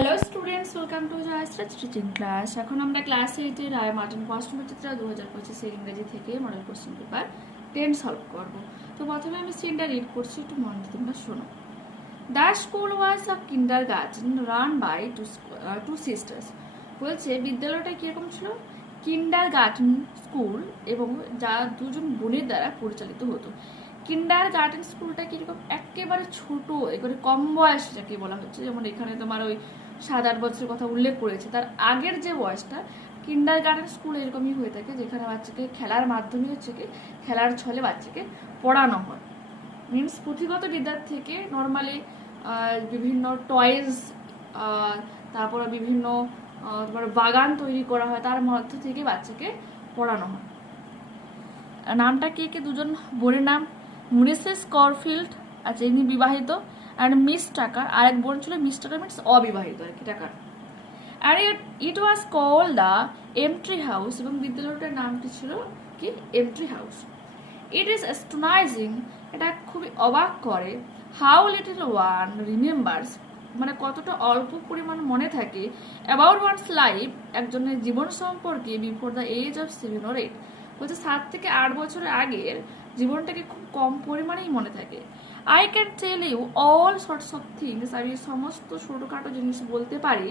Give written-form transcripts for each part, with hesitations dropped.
Hello students, welcome to Jayashri teaching class. এখন আমরা class 8 এর মডেল প্রশ্নচিত্র 2025 এর ইংরেজি থেকে মডেল কোশ্চেন পেপার 10 সলভ করব। তো প্রথমে আমি সিনটা রিড করছি, একটু মন দিয়ে তোমরা শোনো। The school was a kindergarten run by two sisters. বলছে বিদ্যালয়টা কিরকম ছিল? কিন্ডারগার্টেন স্কুল, এবং যা দুজন বোনের দ্বারা পরিচালিত হতো। কিন্ডারগার্টেন স্কুলটা কিরকম? একেবারে ছোট, একেবারে কম বয়স যাকে বলা হচ্ছে, যেমন এখানে তোমার ওই 7-8 বছরের কথা উল্লেখ করেছে, তার আগের যে বয়সটা কিন্ডারগার্টেন স্কুল এরকমই হয়ে থাকে, যেখানে বাচ্চাকে খেলার মাধ্যমে হচ্ছে কি খেলার ছলে বাচ্চাকে পড়ানো হয়। মিনস পুঁথিগত বিদ্যার থেকে নর্মালি বিভিন্ন টয়েস, তারপরে বিভিন্ন তোমার বাগান তৈরি করা হয়, তার মধ্য থেকে বাচ্চাকে পড়ানো হয়। নামটা কে কে? দুজন বোনের নাম, মিসেস করফিল্ড, আচ্ছা ইনি বিবাহিত, আর মিস টাকার, আর এক বোন ছিল মিস টাকার, মিনস অবিবাহিত আর কি, টাকার। আর ইট ওয়াজ কল্ড দ্য এমট্রি হাউস, এবং বিদ্যালয়টার নামটি ছিল কি এমট্রি হাউস। ইট ইজ অ্যাস্টনাইজিং, এটা খুবই অবাক করে, হাউ লিটল ওয়ান রিমেম্বার্স, মানে কতটা অল্প পরিমাণ মনে থাকে, অ্যাবাউট ওয়ানস লাইফ, একজনের জীবন সম্পর্কে, before the age of 7 or 8, বলছে 7 থেকে 8 বছরের আগের জীবনটাকে খুব কম পরিমাণেই মনে থাকে। I can tell you all sorts of things, আমি সমস্ত ছোটোখাটো জিনিস বলতে পারি,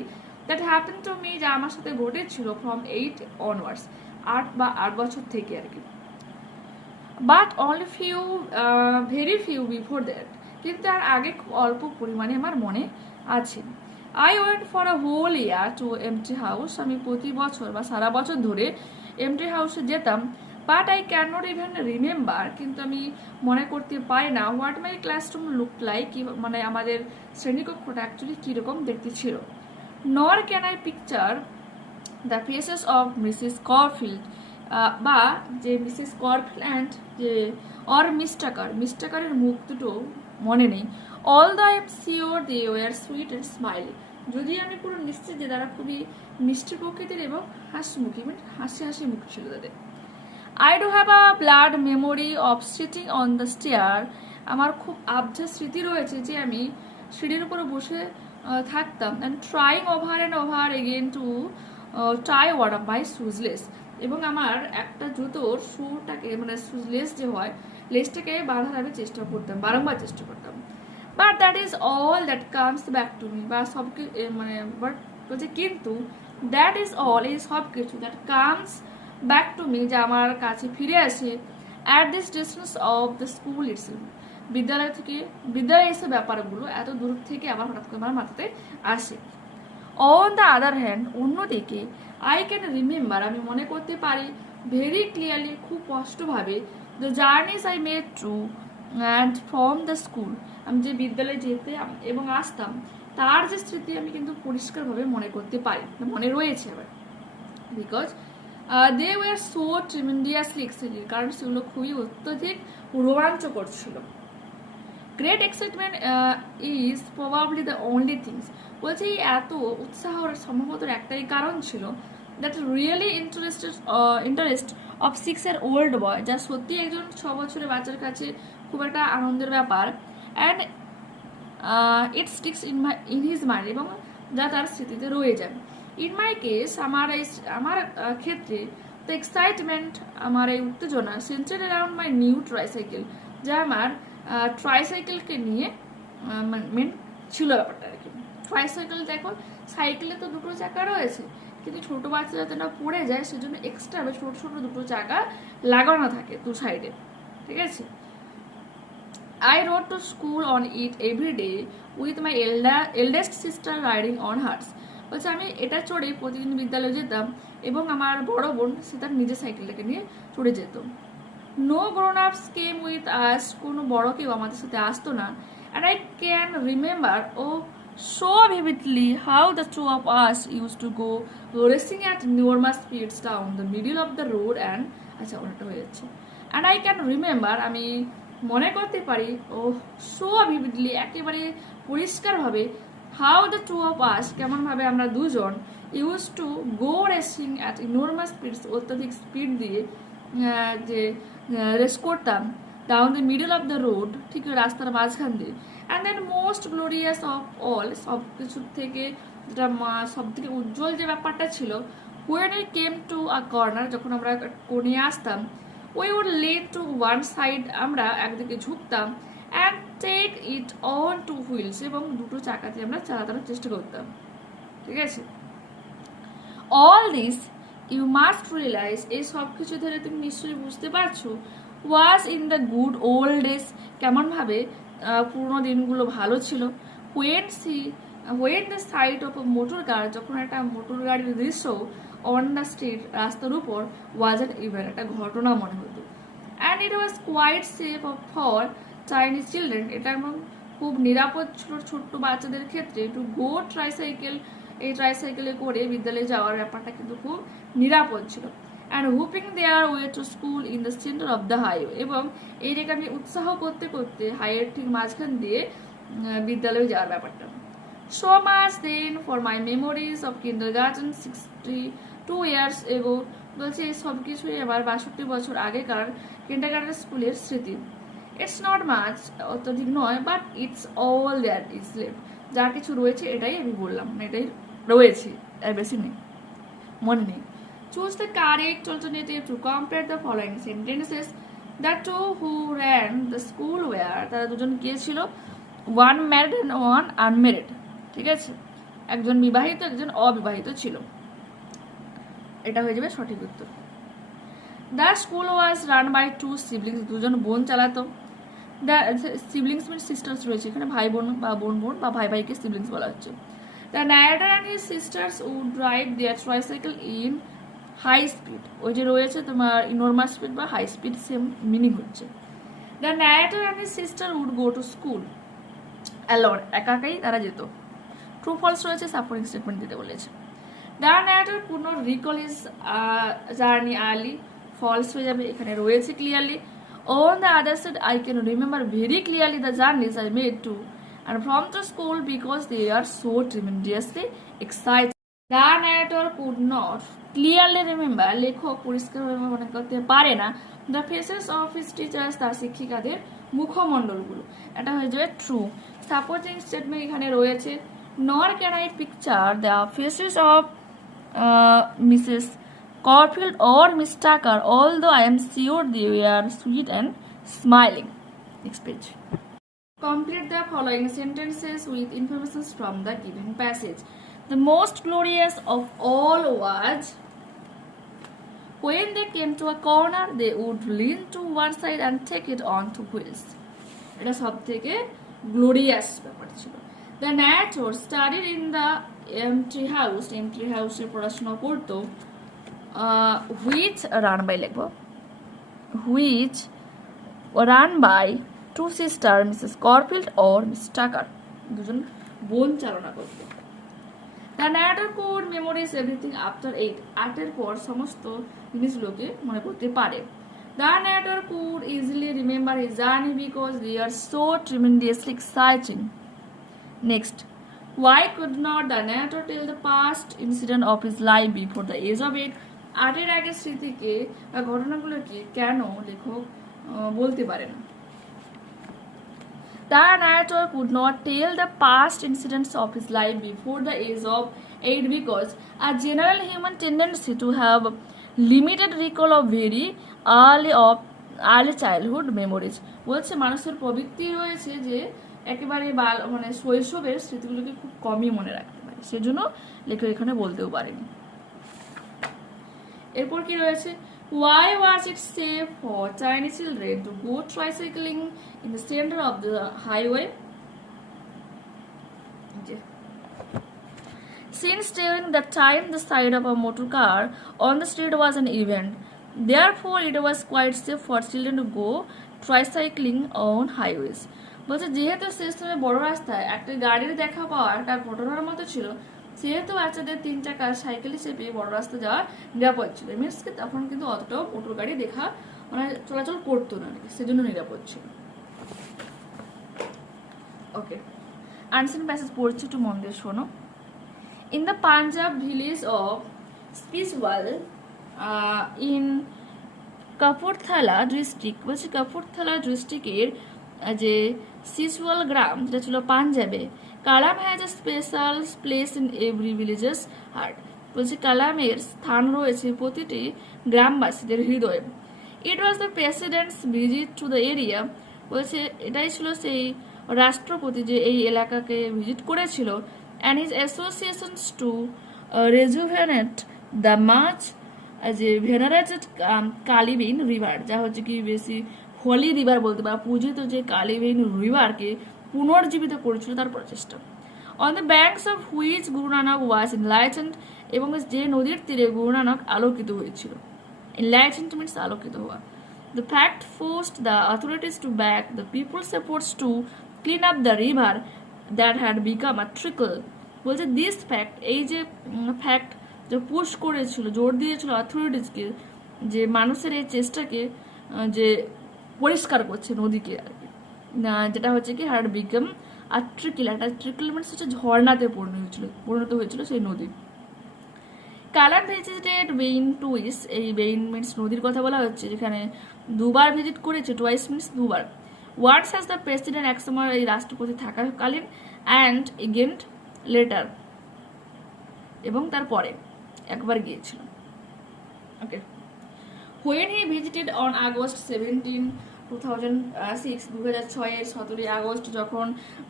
দ্যাট হ্যাপেন টু মি, যা আমার সাথে ঘটেছিল ফ্রম 8 অনওয়ার্ডস, 8 বছর থেকে আর কি। But only few, very few before that, কিন্তু আর আগে খুব অল্প পরিমাণে আমার মনে আছে। I went for a whole year to empty house, আমি প্রতি বছর বা সারা বছর ধরে এমটি হাউসে যেতাম। But I can not even remember, কিন্তু আমি মনে করতে পারি না, what my classroom look like, মানে আমাদের শ্রেণীকক্ষটা অ্যাকচুয়ালি কীরকম দেখতে ছিল। Nor can I picture the faces of Mrs Corfield, বা যে মিসেস করফিল্ড যে অর মিস্টাকারের মুখ দুটো মনে নেই। All the am sure they were sweet and smiley, যদি আমি পুরো নিশ্চিত যে তারা খুবই মিষ্টি প্রকৃতির এবং হাসিমুখী, মানে হাসি হাসি মুখ ছিল তাদের। I do have a blurred memory of sitting on the stair, আমার খুব আবঝা স্মৃতি রয়েছে যে আমি সিঁড়ির উপরে বসে থাকতাম, and trying over and over again to tie one of my shoelaces, এবং আমার একটা জুতোর শুটাকে, মানে শুজলেস যে হয় লেসটাকে বাঁধার আমি চেষ্টা করতাম, বারংবার চেষ্টা করতাম। But that is all that comes back to me, বা সব মানে বাট বলছে কিন্তু দ্যাট ইজ অল, এই সব কিছু that comes back to me, যা আমার কাছে ফিরে আসে, at this distance of the school itself, বিদ্যালয়ে এসে ব্যাপারগুলো এত দূর থেকে আবার হঠাৎ করে আমার মাথাতে আসে। অন দ্য আদার হ্যান্ড, অন্যদিকে আই ক্যান রিমেম্বার, আমি মনে করতে পারি, ভেরি ক্লিয়ারলি, খুব স্পষ্টভাবে, the journeys I made to and from the school, আমি যে বিদ্যালয়ে যেতাম এবং আসতাম তার যে স্মৃতি আমি কিন্তু পরিষ্কারভাবে মনে করতে পারি, মনে রয়েছে আবার। Because they were so tremendously excited, কারণ সেগুলো খুবই অত্যধিক রোমাঞ্চকর ছিল। Great excitement is probably the only things, বলছে এই এত উৎসাহর সম্ভবত একটাই কারণ ছিল, that really interest of 6-year-old boy, যা সত্যি একজন 6 বছরের বাচ্চার কাছে খুব একটা আনন্দের ব্যাপার, and it sticks in his mind, এবং যা তার স্মৃতিতে রয়ে যাবে। ইন মাই কেস, আমার ক্ষেত্রে দ্য এক্সাইটমেন্ট, আমার এই উত্তেজনা, centred around my new tricycle, যা আমার ট্রাইসাইকেলকে নিয়ে মেন ছিল ব্যাপারটা আর কি। ট্রাইসাইকেল দেখো, সাইকেলে তো দুটো চাকা রয়েছে, কিন্তু ছোটো বাচ্চা যাতে না পড়ে যায় সেজন্য এক্সট্রা ছোটো ছোটো দুটো চাকা লাগানো থাকে দু সাইডে, ঠিক আছে। I rode to school on it every day with my eldest sister riding on hers, বলছে আমি এটা চড়ে প্রতিদিন বিদ্যালয়ে যেতাম, এবং আমার বড় বোন সে তার নিজের সাইকেলটাকে নিয়ে চড়ে যেত। নো গ্রোন আপস কেম উইথ আস, কোনো বড় কেউ আমাদের সাথে আসতো না। And I can remember so vividly how the two of us used to go racing at enormous speeds down the middle of the road, and আচ্ছা ওটা হয়ে যাচ্ছে। And I can remember, আমি মনে করতে পারি, so vividly, একেবারে পরিষ্কারভাবে, how the two of us, কেমনভাবে আমরা দুজন used to go racing at enormous speeds, অত্যধিক স্পিড দিয়ে যে রেস করতাম, down the middle of the road, ঠিক রাস্তার মাঝখান দিয়ে, and then most glorious of all, সব কিছুর থেকে যেটা সব থেকে উজ্জ্বল যে ব্যাপারটা ছিল, when we came to a corner, যখন আমরা কোণে আসতাম, we would lean to one side, আমরা একদিকে ঝুঁকতাম, and take it on two wheels, এবং দুটো চাকাতে আমরা চালানোর চেষ্টা করতাম। ঠিক আছে, all this you must realize, এই সব কিছু ধরে তুমি নিশ্চয়ই বুঝতে পারছো, was in the good old days, কেমন ভাবে পুরোনো দিনগুলো ভালো ছিল, when the sight of a motor car, যখন একটা মোটর গাড়ির দৃশ্য on the street, রাস্তার উপর, was an event, একটা ঘটনা মনে হতো, and it was quite safe for Chinese children, এটা খুব নিরাপদ ছিল ছোট্ট বাচ্চাদের ক্ষেত্রে, to go tricycle, এই ট্রাইসাইকেলে করে বিদ্যালয়ে যাওয়ার ব্যাপারটা কিন্তু খুব নিরাপদ ছিল, and whooping their way to school in the center of the highway, এবং এইটাকে আমি উৎসাহ করতে করতে হাইওয়ের ঠিক মাঝখান দিয়ে বিদ্যালয়ে যাওয়ার ব্যাপারটা। So much then for my memories of kindergarten 62 years ago, বলছে এই সব কিছুই আমার 62 বছর আগেকার কিন্ডারগার্টেন স্কুলের স্মৃতি। It's not much, অত্যধিক নয়, but it's all that is left, যা কিছু রয়েছে এটাই আমি বললাম, এটাই রয়েছে, আর বেশি নেই, মনে নেই। Choose the correct alternative to complete the following sentences. The two who ran the school were, তারা দুজন কে ছিল, one married and one unmarried, ঠিক আছে, একজন বিবাহিত একজন অবিবাহিত ছিল, এটা হয়ে যাবে সঠিক উত্তর। The school was run by two siblings, দুজন বোন চালাতো। The siblings means sisters রয়েছে এখানে, ভাই বোন বা বোন বোন বা ভাই ভাইকে siblings বলা হচ্ছে। The narrator and his sisters would ride their tricycle in high speed, ওই যে রয়েছে তোমার enormous speed বা high speed, সেম মিনিং হচ্ছে। The narrator and his sister would go to school alone, একা একাই তারা যেত। True false রয়েছে, সাপোর্টিং স্টেটমেন্ট দিতে বলেছে। The narrator could not recall his journey early, false হয়ে যাবে, এখানে রয়েছে clearly। On the other side, I can remember very clearly the journeys I made to and from the school because they are so tremendously exciting. The narrator could not clearly remember, লেখক পরিষ্কারভাবে মনে করতে পারে না, the faces of his teachers, তার শিক্ষিকাদের মুখমণ্ডলগুলো, এটা হয়ে যাবে ট্রু। সাপোর্টিং স্টেটমেন্ট এখানে রয়েছে, nor can I picture the faces of Mrs. Corfield or Miss Tucker, although I am sure they were sweet and smiling. Next page. Complete the following sentences with information from the given passage. The most glorious of all was, when they came to a corner, they would lean to one side and take it on two wheels. এটা সব থেকে glorious ব্যাপার ছিল। The narrator studied in the empty house, empty house এ পড়াশোনা করতো, which run by লিখবো, which run by two sisters, Mrs. Corfield or Miss Tucker, দুজন বোন চালনা করতো। The narrator could memorize everything after 8, 8 পর সমস্ত জিনিসগুলোকে মনে করতে পারে। The narrator could easily remember his journey because they are so tremendously exciting. Next, why could not the narrator tell the past incident of his life before the age of 8? 8 আগের স্মৃতিকে বা ঘটনাগুলোকে কেন লেখক বলতে পারে না? The narrator could not tell the past incidents of his life before the age of 8 because a general human tendency to have limited recall of very early childhood memories, বলছে মানুষের প্রবৃত্তি রয়েছে যে একেবারে মানে শৈশবের স্মৃতিগুলোকে খুব কমই মনে রাখতে পারে, সেজন্য লেখক এখানে বলতেও পারেনি। এরপর কি রয়েছে, why was it safe for Chinese children to go tricycling in the center of the highway? Since during that time the sight of a motor car on the street was an event, therefore it was quite safe for children to go tricycling on highways. বলছে যেহেতু সেই সময় বড় রাস্তায় একটা গাড়ির দেখা পাওয়া একটা ঘটনার মতো ছিল, সেহেতু বাচ্চাদের 3 চাকার সাইকেলে চেপে বড় রাস্তা যাওয়া নিরাপদ ছিল। মিনস কি তখন কিন্তু অতটাও মোটর গাড়ি দেখা মানে চলাচল করতো না, সেজন্য নিরাপদ ছিল। ওকে, আনসিন প্যাসেজ পড়ছি, একটু মন দিয়ে শোনো। In the Punjab village of Spiswal in Kapurthala district, বলছে কাপুরথালা ডিস্ট্রিক্টের যে সিচুয়াল গ্রাম, যেটা ছিল পাঞ্জাবে, Kalam has a special place in every villager's heart. বলছে কালামের স্থান রয়েছে প্রতিটি গ্রামবাসীদের হৃদয়ে। It was the president's visit to the area. বলছে এটাই ছিল সেই রাষ্ট্রপতি যে এই এলাকাকে ভিজিট করেছিল, and his associations to rejuvenate the much যে ভেনারেটেড কালিবিন রিভার, যা হচ্ছে কি বেশি হোলি রিভার বলতে বা পূজিত যে কালিবিন রিভারকে পুনর্জীবিত করেছিল তার প্রচেষ্টা। On the banks of which Guru Nanak was enlightened, এবং যে নদীর তীরে গুরু নানক আলোকিত হয়েছিল। এনলাইটেন্ড মিনস আলোকিত হওয়া। The fact forced the authorities to back the people's efforts to clean up the river that had become a trickle. বলছে দিস ফ্যাক্ট, এই যে ফ্যাক্ট যে পুশ করেছিল, জোর দিয়েছিল অথরিটিসকে যে মানুষের এই চেষ্টাকে যে পরিষ্কার করছে নদীকে আর কি, যেটা হচ্ছে কি হ্যাড বিকাম আর ট্রিকল, একটা ট্রিকল মিনস হচ্ছে ঝর্ণাতে পরিণত হয়েছিল সেই নদী। কালাম ভিজিটেড বেইন টুইস, এই বেইন মিনস নদীর কথা বলা হচ্ছে, যেখানে দুবার ভিজিট করেছে, টুয়াইস মিনস দুবার। ওয়ার্ডস হ্যাজ দ্য প্রেসিডেন্ট, একসময় এই রাষ্ট্রপতি থাকাকালীন, অ্যান্ড এগেন্ট লেটার, এবং তারপরে একবার গিয়েছিল। Okay, when he visited on August 17, 2006, 2006 আগস্ট যখন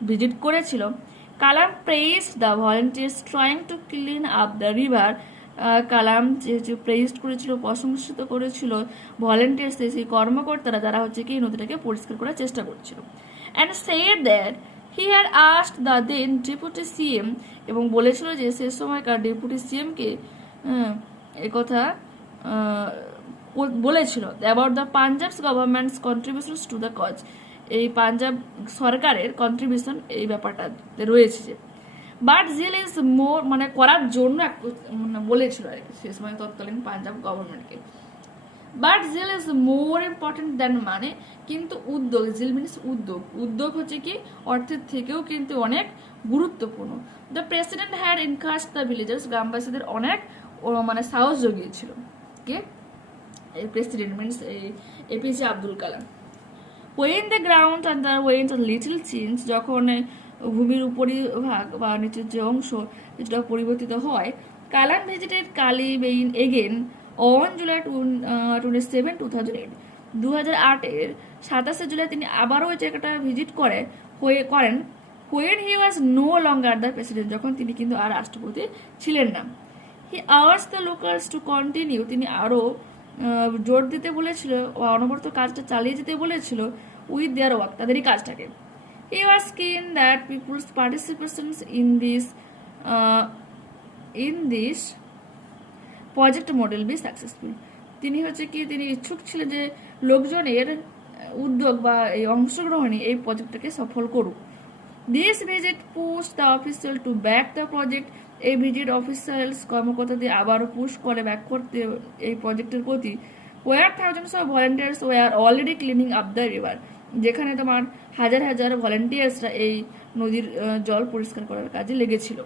ভিজিট করেছিল, Kalam praised the volunteers trying to clean up the river. Kalam যে প্রেইজড করেছিল, প্রশংসিত করেছিল ভলেন্টিয়ার্স, সেই কর্মকর্তারা যারা হচ্ছে কি নদীটাকে পরিষ্কার করার চেষ্টা করছিল। And said that he had asked the then deputy CM, এবং বলেছিল যে সে সময়কার ডেপুটি সিএমকে একথা বলেছিল about the Punjab's government's contributions to the cause, এই পাঞ্জাব সরকারের কন্ট্রিবিউশন এই ব্যাপারটাতে রয়েছে যে। বাট জিল ইজ মোর, মানে করার জন্য বলেছিল আর কি সে সময় তৎকালীন পাঞ্জাব গভর্নমেন্টকে। But zeal is more important than, মানে কিন্তু উদ্যোগ, জিল মিনস উদ্যোগ, উদ্যোগ হচ্ছে কি অর্থের থেকেও কিন্তু অনেক গুরুত্বপূর্ণ। The president had encouraged the villagers, গ্রামবাসীদের অনেক মানে সাহস জগিয়েছিল কে, এই প্রেসিডেন্ট মিনস এই APJ Abdul Kalam. When the ground and the once little change, যখন ভূমির উপরিভাগ বা নিচের যে অংশ যেটা পরিবর্তিত হয়, Kalam visited Kali Bein again on July 27, 2008, 2008 27 জুলাই তিনি আবারও ওই জায়গাটা ভিজিট করেন। When he was no longer the president, যখন তিনি কিন্তু আর রাষ্ট্রপতি ছিলেন না। He ours the locals to continue, তিনি আরও জোর দিতে বলেছিল বা অনবরত কাজটা চালিয়ে যেতে বলেছিল উইথ দেয়ার ওয়ার্ক, তাদেরই কাজটাকে। He was keen that people's participations in this project model be successful. তিনি হচ্ছে কি তিনি ইচ্ছুক ছিলেন যে লোকজনের উদ্যোগ বা এই অংশগ্রহণে এই প্রজেক্টটাকে সফল করুক। This visit push the official to back the project, এই ভিজিট অফিসিয়ালস কর্মকর্তাদের আবারও পুশ করে ব্যাক করতে এই প্রজেক্টের প্রতি। Were thousands of volunteers were already cleaning up the river, যেখানে তোমার হাজার হাজার ভলেন্টিয়ার্সরা এই নদীর জল পরিষ্কার করার কাজে লেগেছিল।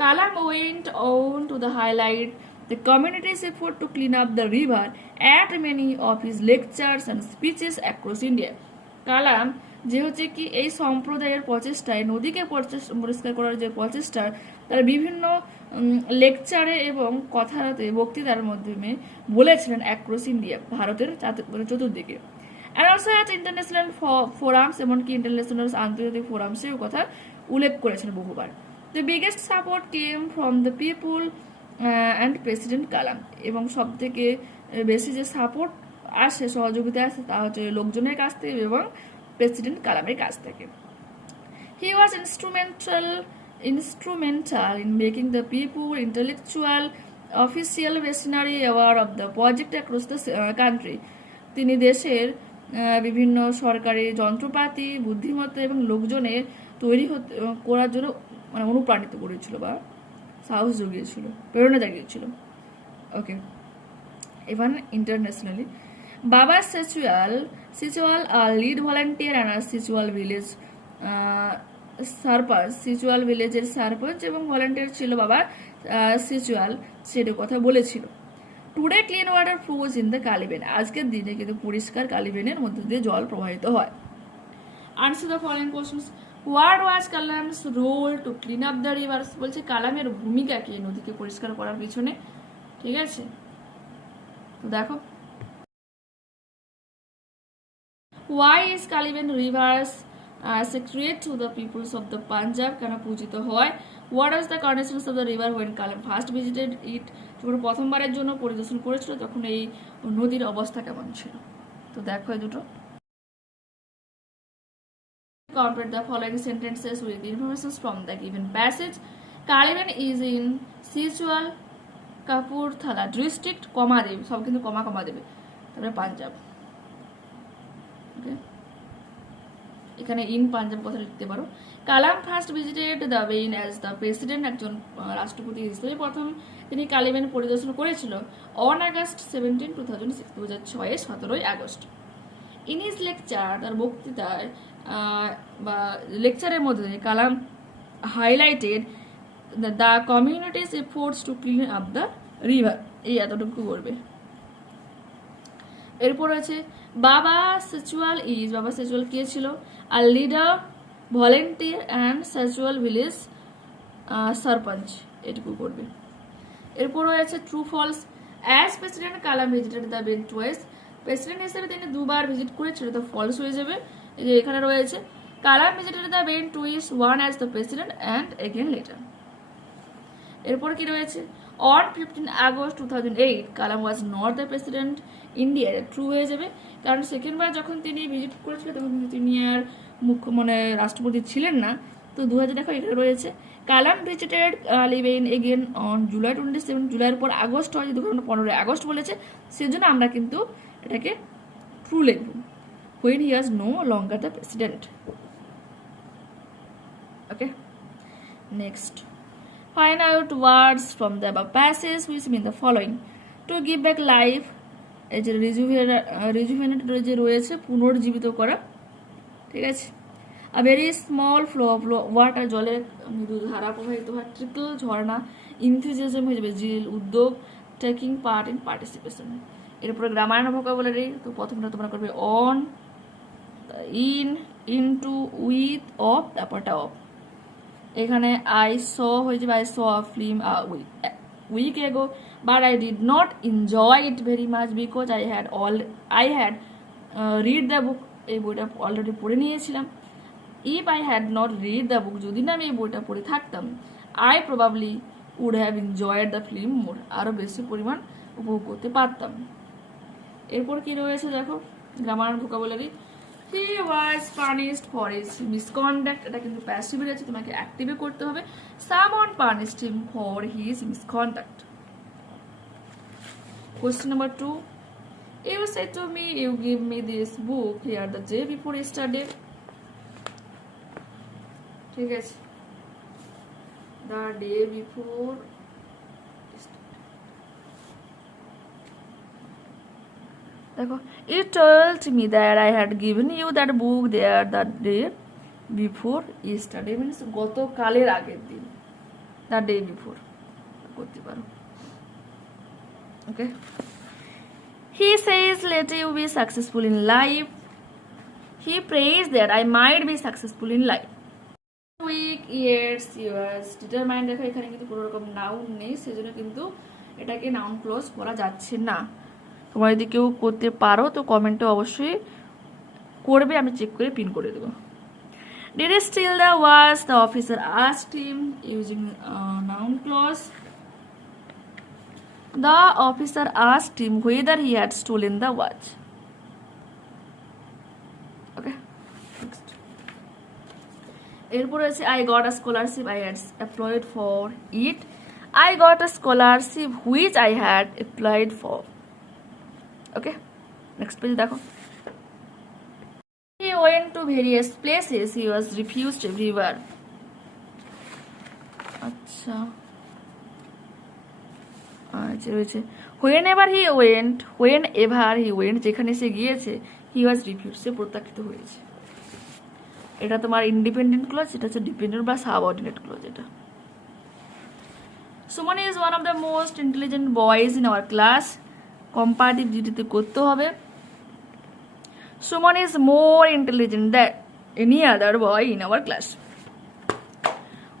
Kalam went on to the highlight the community's effort to clean up the river at many of his lectures and speeches across India. কালাম যে হচ্ছে কি এই সম্প্রদায়ের প্রচেষ্টায় নদীকে পরিষ্কার করার যে প্রচেষ্টা, তার বিভিন্ন লেকচারে এবং কথাতে বক্তৃতার মাধ্যমে বলেছিলেন অ্যাক্রস ইন্ডিয়া, ভারতের চতুর্দিকে। And also at international forums, এমনকি ইন্টারন্যাশনাল আন্তর্জাতিক ফোরামসেও কথা উল্লেখ করেছেন বহুবার। The biggest support came from the people and president Kalam, এবং সব থেকে বেশি যে সাপোর্ট আসে, সহযোগিতা আসে, তা হচ্ছে লোকজনের কাছ থেকে এবং প্রেসিডেন্ট কালামের কাছ থেকে। হি ওয়াজ instrumental in making the people intellectual official machinery aware of the project across the country. তিনি দেশের বিভিন্ন সরকারি যন্ত্রপাতি, বুদ্ধিমত্তা এবং লোকজনের তৈরি করার জন্য মানে অনুপ্রাণিত করেছিল বা সাহস জুগিয়েছিল, প্রেরণা জাগিয়েছিল। ওকে, even internationally, Baba Sichual lead volunteer and a Sichual village সারপাঞ্চ, Seechewal ভিলেজের sarpanch এবং ভলান্টিয়ার ছিল বাবা সিচুয়াল, সেটা কথা বলেছিল। Today clean water flows in the Kali Bein, আজকের দিনে কিন্তু পরিষ্কার কালিবেনের মধ্যে দিয়ে জল প্রবাহিত হয়। Answer the following questions. What was Kalam's role to clean up the rivers, বলছে কালামের ভূমিকা কি নদীকে পরিষ্কার করার পিছনে, ঠিক আছে। তো দেখো, why is Kaliban rivers sacred to the peoples of the Punjab, কেন পূজিত হয়। what was the conditions of the river when Kalam first visited it, যখন প্রথমবারের জন্য পরিদর্শন করেছিল তখন এই নদীর অবস্থা কেমন ছিল। তো দেখো এই দুটো। complete the following sentences with information from the given passage. Kaliban is in Sichuan Kapurthala district, কমা দেবে, সব কিন্তু কমা কমা দেবে, তারপরে পাঞ্জাব। এখানে ইন পাঞ্জাব কথা লিখতে পারো। Kalam first visited the Bein as the president, একজন রাষ্ট্রপতি হিসেবে প্রথম তিনি কালিবেন পরিদর্শন করেছিল অন আগস্ট 17, 2006, 2006 17 আগস্ট। ইন হিজ লেকচার, তার বক্তৃতায় বা লেকচারের মধ্যে Kalam highlighted the communities efforts to clean up the river, এই এতটুকু করবে। এরপর আছে বাবা সেচুয়াল ইজ, বাবা সেচুয়াল কে ছিল, আর leader volunteer and Seechewal village sarpanch, এটুকু করবে। এরপর রয়েছে true false. As president Kalam visited the Bein twice, president হিসেবে তিনি দুবার ভিজিট করেছিল, তো ফলস হয়ে যাবে। এই যে এখানে রয়েছে Kalam visited the Bein twice one as the president and again later. এরপর কি রয়েছে on 15 August 2008 Kalam was not the president India, true হয়ে যাবে, কারণ সেকেন্ডবার যখন তিনি ভিজিট করেছিলেন তখন কিন্তু তিনি আর রাষ্ট্রপতি ছিলেন না। তো 2000 দেখো এখানে রয়েছে Kalam visited লিবেন again on July 27, জুলাইয়ের পর আগস্ট হয়, 2015 আগস্ট বলেছে, সেজন্য আমরা কিন্তু এটাকে ট্রু লিখব। when he was no longer the president. Okay, next, find out words from the above passage which mean the following. To give back life, এই যে rejuvenate যে রয়েছে পুনর্জীবিত করা, ঠিক আছে। a very small flow of water, জলের মৃদু ধারা প্রবাহিত হয়, trickle ঝর্ণা, enthusiasm হয়ে যাবে জিল উদ্যোগ, taking part in participation। এরপরে গ্রামার এন্ড ভোকাবুলারি, তো প্রথমটা তোমরা করবে on, in, into, with, of, তারপরটা অফ। এখানে আই স হয়ে যাবে I saw film week ago, but I did not enjoy it very much because I had read the book, এই বইটা অলরেডি পড়ে নিয়েছিলাম। If I had not read the book, যদি না আমি এই বইটা পড়ে থাকতাম, I probably would have enjoyed the film more, আরও বেশি পরিমাণ উপভোগ করতে পারতাম। এরপর কি রয়েছে দেখো grammar vocabulary. He was punished for his misconduct, এটা কিন্তু প্যাসিভে আছে, তোমাকে অ্যাক্টিভে করতে হবে। Someone punished him for his misconduct. Question number 2, you said to me you give me this book here the day before yesterday, ঠিক আছে, দ্য ডে বিফোর। দেখো you told me that I had given you that book there the day before yesterday, means গতকালের আগের দিন, the day before করতে পারো। ওকে, he says let you be successful in life, he prays that I might be successful in life. week years years determined, দেখো এখানে কিন্তু কোনো রকম নাউন নেই, সেজন্য কিন্তু এটাকে নাউন ক্লোজ করা যাচ্ছে না। তোমরা যদি কেউ করতে পারো তো কমেন্টে অবশ্যই করবে, আমি চেক করে পিন করে দেবো। Did he steal the watch? The officer asked him using noun clause. The officer asked him whether he had stolen the watch. Okay, next. এরপর আছে I got a scholarship I had applied for it. I got a scholarship which I had applied for. Okay, next page দেখো। He went to various places, he was refused everywhere. আচ্ছা রয়েছে whenever he went, যেখানে সে গিয়েছে, he was refused, সে প্রত্যাখ্যিত হয়েছে। এটা তোমার independent clause, এটা হচ্ছে ডিপেন্ডেন্ট বা সাবঅর্ডিনেট ক্লজ। এটা Suman is one of the most intelligent boys in our class, comparative ডিউটিতে করতে হবে। Suman is more intelligent that, any other boy in our class.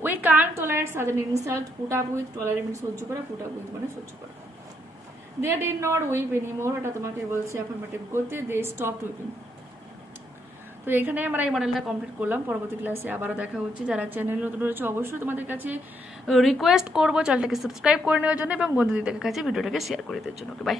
We can't tolerate sudden insult, put up with, tolerate মানে সহ্য করা, put up with মানে সহ্য করা। They did not weep anymore, এটা তোমাকে বলছে অ্যাফার্মেটিভ করতে, দে স্টপড উইপিং। তো এখানে আমরা এই মডেলটা কমপ্লিট করলাম। পরবর্তী ক্লাসে আবারও দেখা হচ্ছে। যারা চ্যানেল নতুন রয়েছে অবশ্যই তোমাদের কাছে রিকোয়েস্ট করবো চ্যানেলটাকে সাবস্ক্রাইব করে নেওয়ার জন্য এবং বন্ধুদের কাছে ভিডিওটাকে শেয়ার করে দেওয়ার জন্য। Okay bye.